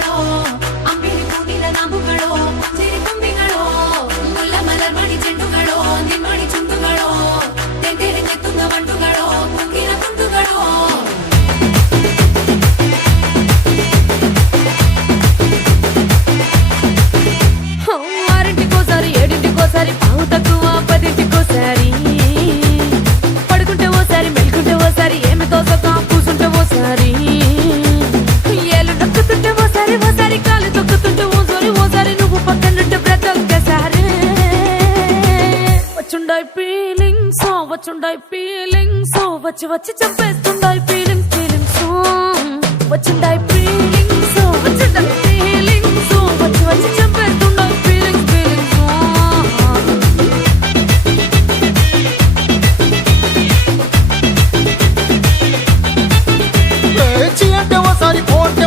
ಕಂಬುಗಳೋ ಅಂಬಿಳಿ ಹೂವಿನ ನಾಮುಗಳೋ ಸಿರಿ ಕೊಂಬಿಗಳೋ ಮುಲ್ಲ ಮಲರ್ ಮಣಿ ಚೆಂಡುಗಳೋ ನಿಮ್ಮಣಿ ಚುಂಡುಗಳೋ ತೆಂಡೆರೆ ನೆತ್ತುಂಗ ಬಂಡುಗಳೋ ಕುಂಗಿನ ತುಂಡುಗಳೋ ఆరింటికోసారి ఏడింటికోసారి పావు తక్కువ పదింటికోసారి పడుకుంటే ఓసారి మెలుకుంటే ఓసారి ఏమి తోసక కూసుంటే ఓసారి ఏలు నొక్కుతుంటే ఓసారి ఓసారి కాలు తొక్కుతుంటే ఓసారి నువ్వు పక్కనుంటే బ్రతొక్కసారి వచ్చుండాయి ఫీలింగ్స్ వచ్చి వచ్చి చంపేస్తుండాయి ఫీలింగ్స్ వచ్చుండాయి ఫీలింగ్స్ వచ్చి వచ్చి చంపేస్తుండాయి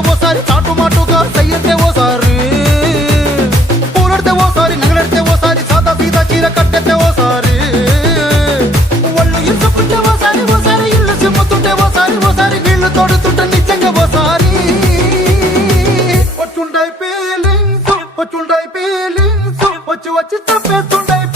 ఓసారి చాటు మాటుగా సయ్యంటే ఓసారి పూలడితే ఓసారి నగలడితే ఓసారి సాదా సీదా చీర కట్టెతే ఓసారి ఒళ్ళు ఇసుకుంటే ఓసారి ఇల్లు సిమ్ముతుంటే ఓసారి నీళ్లు తోడుతుంటే నిజంగా ఓసారి వచ్చుండాయి ఫీలింగ్స్ వచ్చి వచ్చి చంపేస్తుండాయి